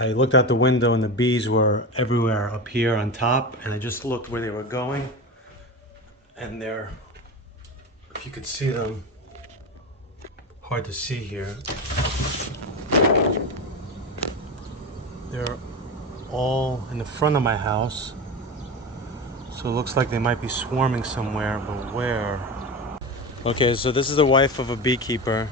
I looked out the window and the bees were everywhere up here on top, and I just looked where they were going, and they're, if you could see them, hard to see here. They're all in the front of my house, so it looks like they might be swarming somewhere, but where? Okay, so this is the wife of a beekeeper.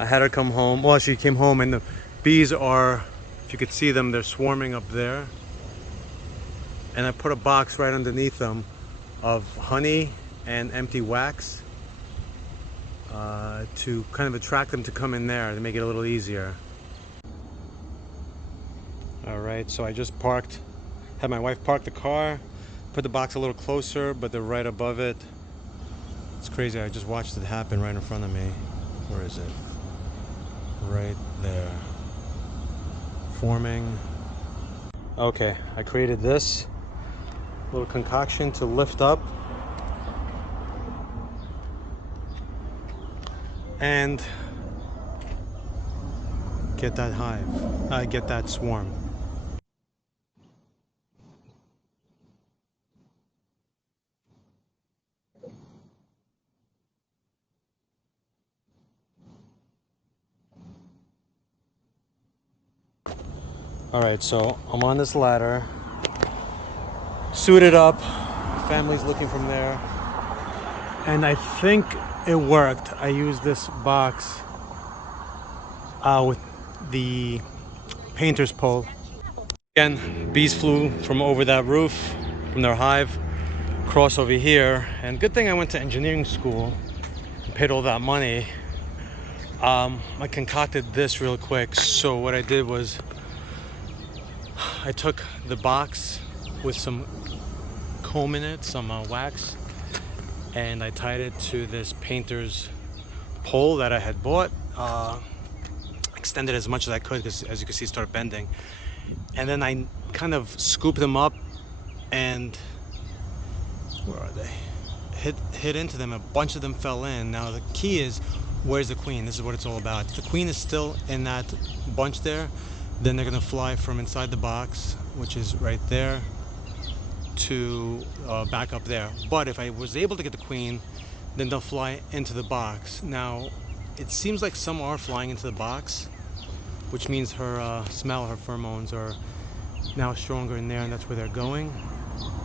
I had her come home. Well, she came home and the bees are, if you could see them, they're swarming up there. And I put a box right underneath them of honey and empty wax to kind of attract them to come in there to make it a little easier. All right, so I just had my wife park the car, put the box a little closer, but they're right above it. It's crazy, I just watched it happen right in front of me. Where is it? Right there. Forming. Okay, I created this little concoction to lift up and get that hive, get that swarm. All right, so I'm on this ladder, suited up, family's looking from there, and I think it worked. I used this box with the painter's pole. Again, bees flew from over that roof, from their hive, across over here, and good thing I went to engineering school and paid all that money. I concocted this real quick. So what I did was I took the box with some comb in it, some wax, and I tied it to this painter's pole that I had bought. Extended as much as I could because, as you can see, it started bending. And then I kind of scooped them up and, where are they? Hit into them. A bunch of them fell in. Now the key is, where's the queen? This is what it's all about. If the queen is still in that bunch there, then they're gonna fly from inside the box, which is right there, to back up there. But if I was able to get the queen, then they'll fly into the box. Now, it seems like some are flying into the box, which means her smell, her pheromones are now stronger in there, and that's where they're going.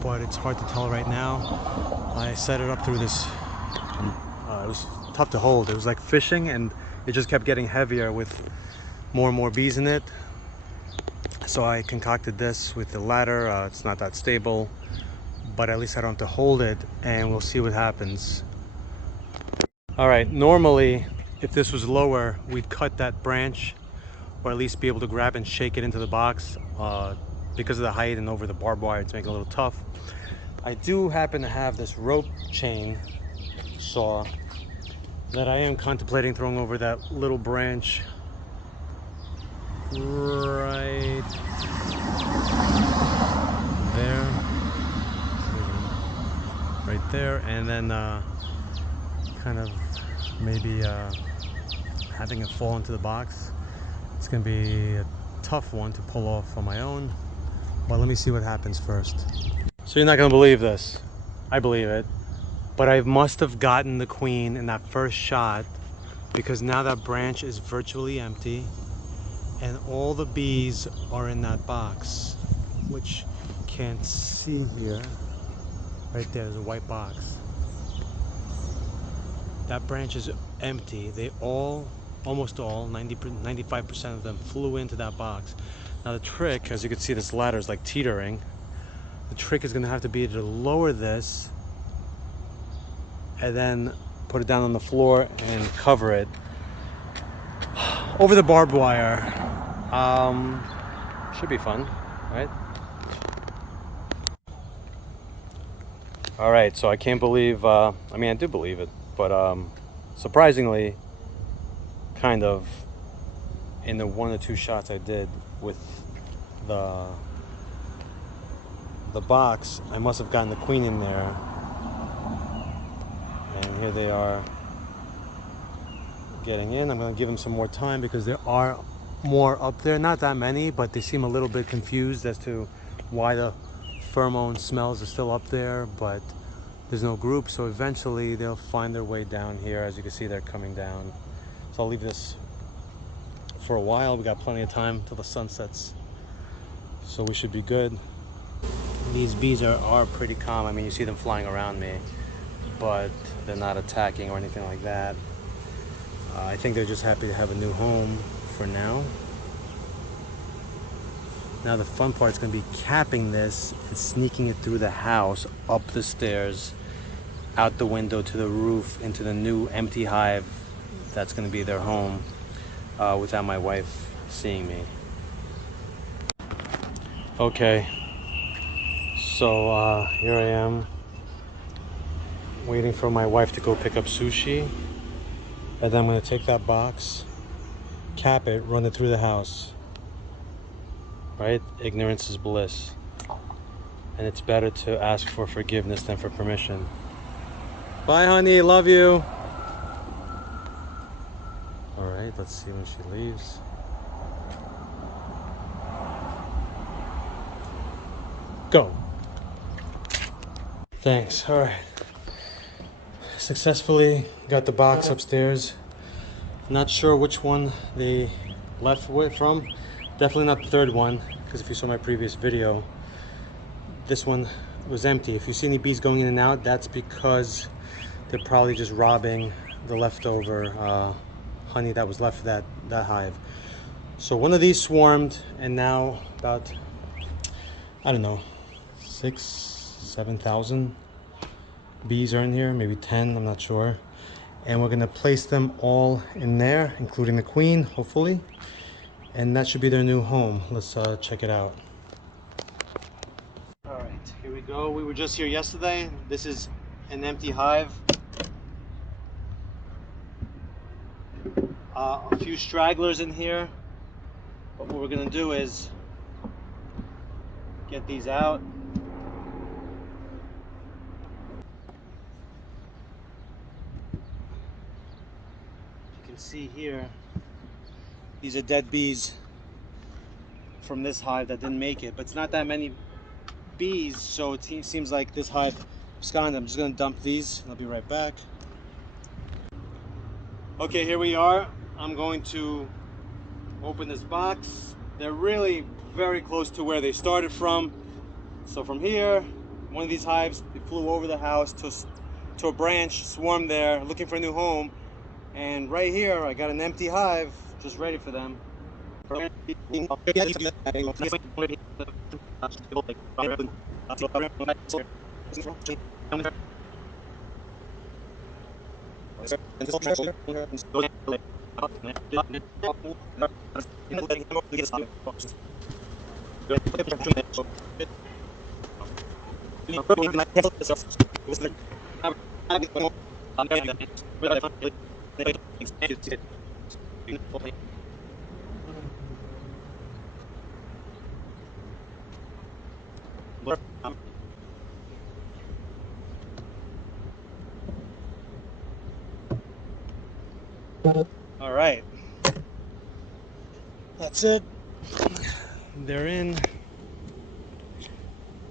But it's hard to tell right now. I set it up through this, it was tough to hold. It was like fishing, and it just kept getting heavier with more and more bees in it. So I concocted this with the ladder. It's not that stable, but at least I don't have to hold it, and we'll see what happens. All right, normally, if this was lower, we'd cut that branch, or at least be able to grab and shake it into the box. Because of the height and over the barbed wire, it's making it a little tough. I do happen to have this rope chain saw that I am contemplating throwing over that little branch right there, right there, and then kind of maybe having it fall into the box. It's gonna be a tough one to pull off on my own, but let me see what happens first. So you're not gonna believe this. I believe it, but I must have gotten the queen in that first shot, because now that branch is virtually empty and all the bees are in that box, which you can't see here. Right there, there's a white box. That branch is empty. They all, almost all, 95% of them flew into that box. Now the trick, as you can see, this ladder is like teetering. The trick is gonna have to be to lower this and then put it down on the floor and cover it over the barbed wire. Should be fun, right? All right, so I can't believe, I mean, I do believe it, but surprisingly, kind of, in the 1 or 2 shots I did with the box, I must have gotten the queen in there. And here they are getting in. I'm going to give them some more time because there are more up there. Not that many, but they seem a little bit confused as to why the pheromone smells are still up there, but there's no group. So eventually they'll find their way down here. As you can see, they're coming down. So I'll leave this for a while. We got plenty of time till the sun sets, so we should be good. These bees are pretty calm. I mean, you see them flying around me, but they're not attacking or anything like that. I think they're just happy to have a new home for now. Now the fun part is going to be capping this and sneaking it through the house, up the stairs, out the window to the roof, into the new empty hive that's going to be their home, without my wife seeing me. Okay, so here I am waiting for my wife to go pick up sushi, and then I'm going to take that box, cap it, run it through the house. Right? Ignorance is bliss. And it's better to ask for forgiveness than for permission. Bye, honey. Love you. All right, let's see when she leaves. Go. Thanks. All right. Successfully got the box upstairs. Not sure which one they left from. Definitely not the third one, because if you saw my previous video, this one was empty. If you see any bees going in and out, that's because they're probably just robbing the leftover honey that was left for that hive. So one of these swarmed, and now about, I don't know, 6,000-7,000 bees are in here, maybe 10, I'm not sure. And we're gonna place them all in there, including the queen, hopefully. And that should be their new home. Let's check it out. All right, here we go. We were just here yesterday. This is an empty hive. A few stragglers in here. But what we're gonna do is get these out. You can see here, these are dead bees from this hive that didn't make it, but it's not that many bees, so it seems like this hive absconded. I'm just gonna dump these and I'll be right back. Okay, here we are. I'm going to open this box. They're really very close to where they started from. So from here, one of these hives, they flew over the house to a branch, swarmed there, looking for a new home. And right here, I got an empty hive, just ready for them. All right, that's it. They're in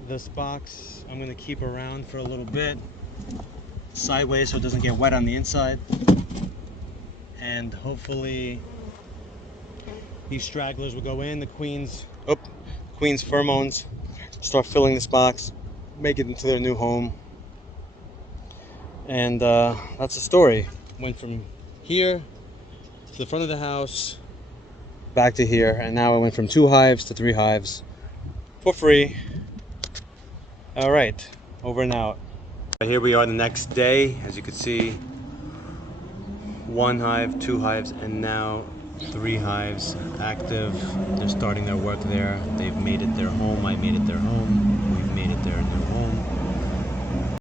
this box. I'm gonna keep around for a little bit, sideways so it doesn't get wet on the inside, and hopefully these stragglers will go in. The queen's pheromones start filling this box, make it into their new home, and that's the story. Went from here to the front of the house, back to here, and now I went from 2 hives to 3 hives for free. All right, over and out. Here we are the next day. As you can see, 1 hive, 2 hives, and now 3 hives active. They're starting their work there. They've made it their home. I made it their home. We've made it their new home.